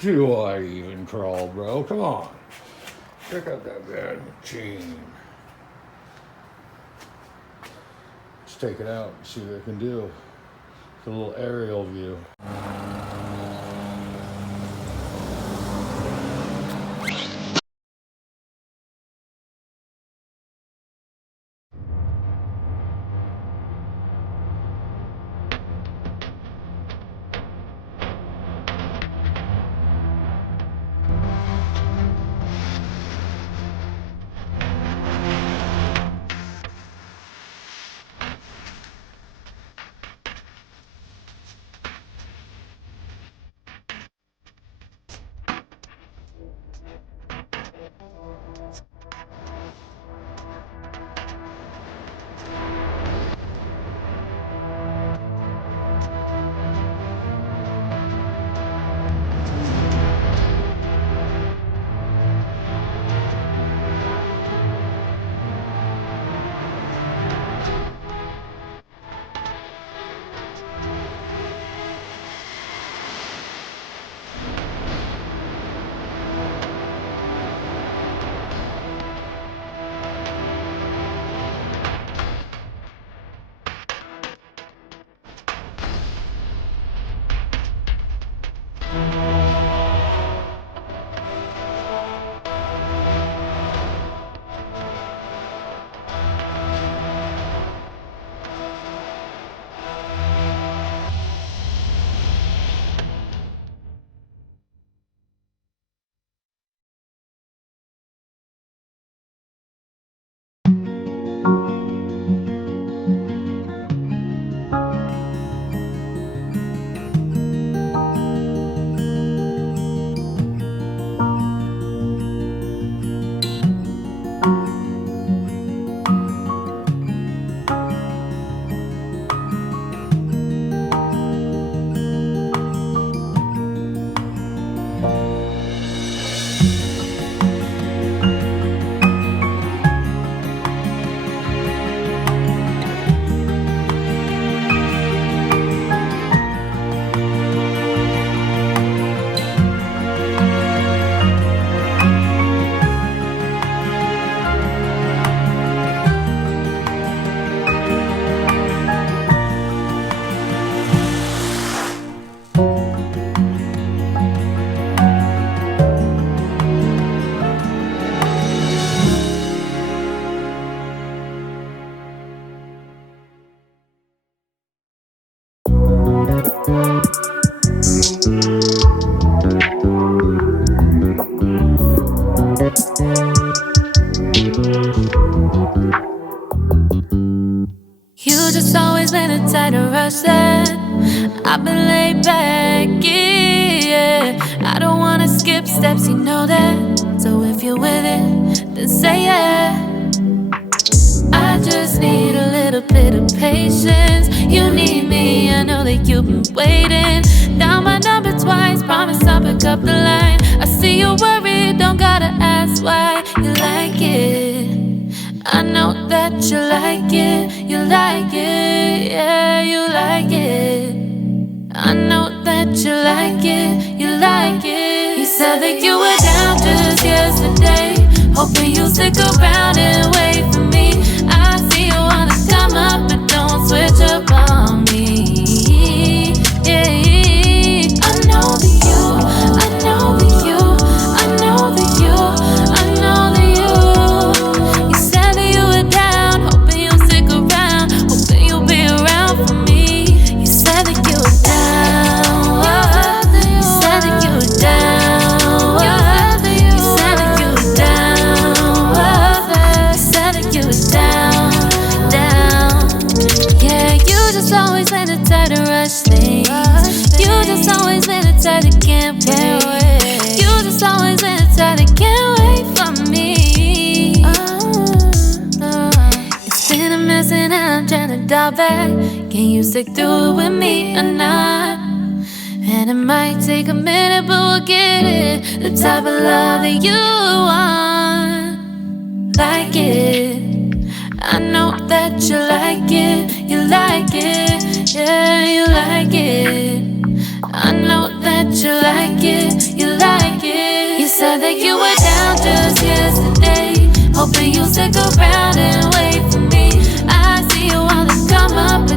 Do I even crawl, bro? Come on. Check out that bad machine. Let's take it out and see what it can do. It's a little aerial view. You just always been a tight to rush that. I've been laid back, yeah. I don't wanna skip steps, you know that. So if you're with it, then say yeah. I just need a little bit of patience. You need me, I know that you've been waiting. Down my number twice, promise I'll pick up the line. I see you worried, don't gotta ask why. You like it, I know that you like it. You like it, yeah, you like it. I know that you like it, you like it. You said that you were down just yesterday, hoping you'll stick around and wait for me. I see you wanna come up, but don't switch up on me. Yeah, I know that you, I know that you, I know that you, I know that you. You said that you were down, hoping you'll stick around, hoping you'll be around for me. You said that you were down, you said that you were down, you said that you were down, you said that you were down, down. Yeah, you just always been the type to rush things. You just always been the type that can't wait. You just always been the type that can't wait for me. It's been a mess and I'm trying to dial back. Can you stick through it with me or not? And it might take a minute, but we'll get it. The type of love that you want, like it. I know that you like it, you like it, yeah, you like it. I know that you like it, you like you were down just yesterday, hoping you'll stick around and wait for me. I see you all the come up